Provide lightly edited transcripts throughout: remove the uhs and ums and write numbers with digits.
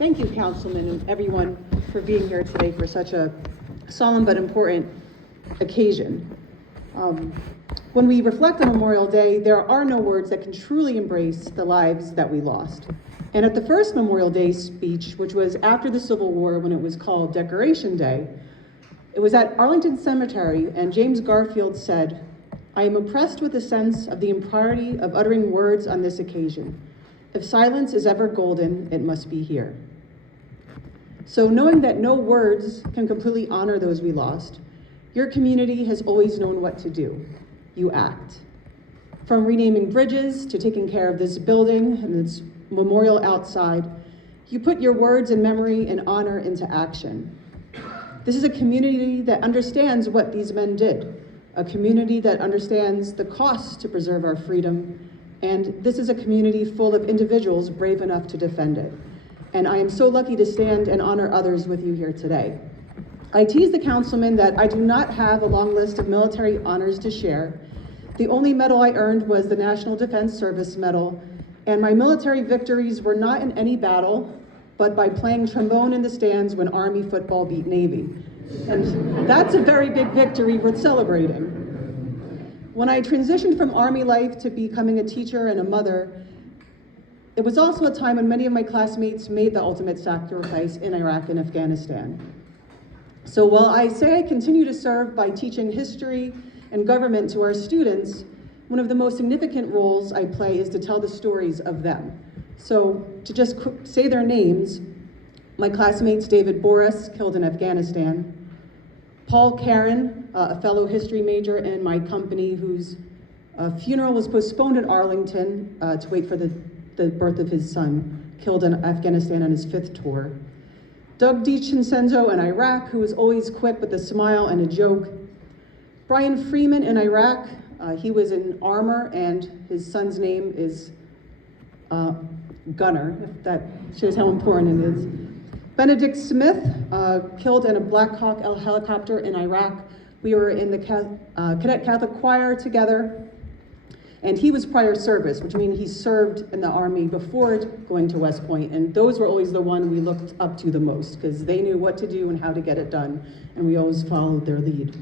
Thank you, Councilman, and everyone for being here today for such a solemn but important occasion. When we reflect on Memorial Day, there are no words that can truly embrace the lives that we lost. And at the first Memorial Day speech, which was after the Civil War when it was called Decoration Day, it was at Arlington Cemetery, and James Garfield said, "I am oppressed with a sense of the impropriety of uttering words on this occasion. If silence is ever golden, it must be here." So knowing that no words can completely honor those we lost, your community has always known what to do. You act. From renaming bridges to taking care of this building and its memorial outside, you put your words and memory and honor into action. This is a community that understands what these men did, a community that understands the cost to preserve our freedom, and this is a community full of individuals brave enough to defend it. And I am so lucky to stand and honor others with you here today. I tease the councilman that I do not have a long list of military honors to share. The only medal I earned was the National Defense Service Medal, and my military victories were not in any battle, but by playing trombone in the stands when Army football beat Navy. And that's a very big victory worth celebrating. When I transitioned from Army life to becoming a teacher and a mother, it was also a time when many of my classmates made the ultimate sacrifice in Iraq and Afghanistan. So while I say I continue to serve by teaching history and government to our students, one of the most significant roles I play is to tell the stories of them. So to just say their names, my classmates David Boris, killed in Afghanistan, Paul Karen, a fellow history major in my company whose funeral was postponed in Arlington to wait for the birth of his son, killed in Afghanistan on his 5th tour. Doug DiCincenzo in Iraq, who was always quick with a smile and a joke. Brian Freeman in Iraq, he was in armor and his son's name is Gunner, if that shows how important it is. Benedict Smith, killed in a Black Hawk helicopter in Iraq. We were in the Cadet Catholic Choir together, and he was prior service, which means he served in the Army before going to West Point, and those were always the one we looked up to the most, because they knew what to do and how to get it done, and we always followed their lead.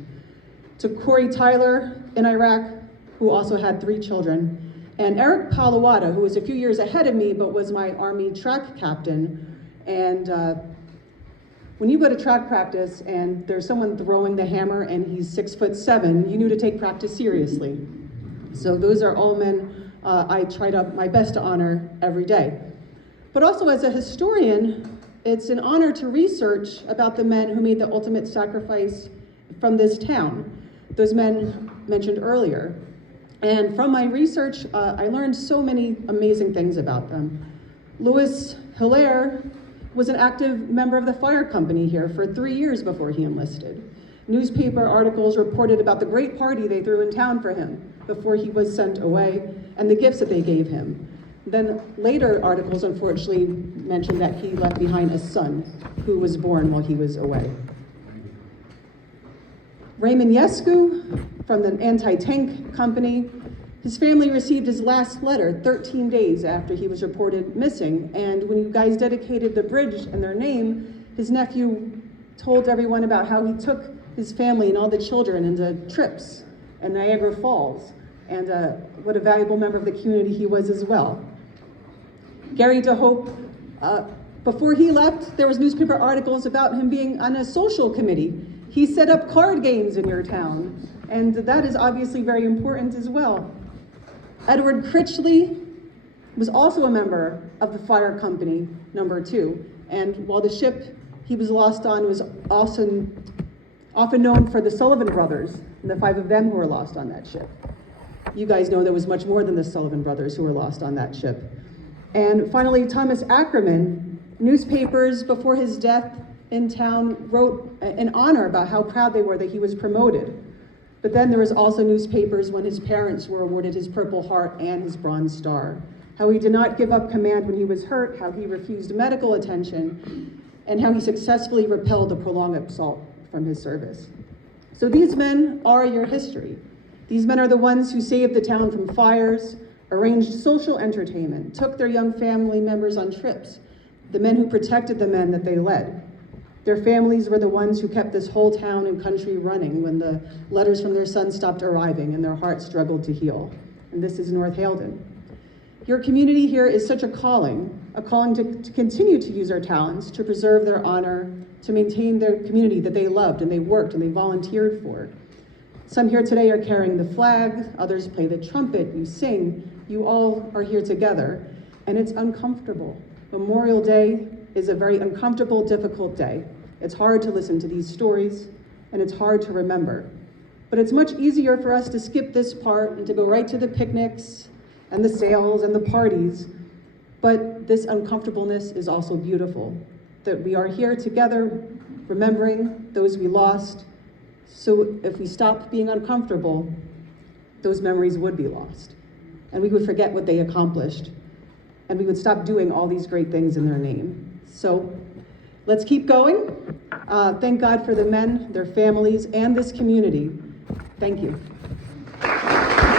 To Corey Tyler in Iraq, who also had 3 children, and Eric Palawada, who was a few years ahead of me, but was my Army track captain. And when you go to track practice and there's someone throwing the hammer and he's 6'7", you knew to take practice seriously. So those are all men I tried my best to honor every day. But also as a historian, it's an honor to research about the men who made the ultimate sacrifice from this town, those men mentioned earlier. And from my research, I learned so many amazing things about them. Louis Hilaire was an active member of the fire company here for 3 years before he enlisted. Newspaper articles reported about the great party they threw in town for him before he was sent away and the gifts that they gave him. Then later articles unfortunately mentioned that he left behind a son who was born while he was away. Raymond Yescu from the anti-tank company, his family received his last letter 13 days after he was reported missing. And when you guys dedicated the bridge in their name, his nephew told everyone about how he took his family and all the children into trips in Niagara Falls, and what a valuable member of the community he was as well. Gary DeHope, before he left, there was newspaper articles about him being on a social committee. He set up card games in your town, and that is obviously very important as well. Edward Critchley was also a member of the fire company, number 2, and while the ship he was lost on was often known for the Sullivan brothers and the 5 of them who were lost on that ship. You guys know there was much more than the Sullivan brothers who were lost on that ship. And finally, Thomas Ackerman, newspapers before his death in town wrote in honor about how proud they were that he was promoted. But then there was also newspapers when his parents were awarded his Purple Heart and his Bronze Star, how he did not give up command when he was hurt, how he refused medical attention, and how he successfully repelled a prolonged assault from his service. So these men are your history. These men are the ones who saved the town from fires, arranged social entertainment, took their young family members on trips, the men who protected the men that they led. Their families were the ones who kept this whole town and country running when the letters from their sons stopped arriving and their hearts struggled to heal. And this is North Haledon. Your community here is such a calling to continue to use our talents, to preserve their honor, to maintain their community that they loved and they worked and they volunteered for. Some here today are carrying the flag, others play the trumpet, you sing, you all are here together, and it's uncomfortable. Memorial Day is a very uncomfortable, difficult day. It's hard to listen to these stories, and it's hard to remember. But it's much easier for us to skip this part and to go right to the picnics and the sales and the parties. But this uncomfortableness is also beautiful, that we are here together, remembering those we lost. So if we stop being uncomfortable, those memories would be lost, and we would forget what they accomplished, and we would stop doing all these great things in their name. So let's keep going. Thank God for the men, their families, and this community. Thank you.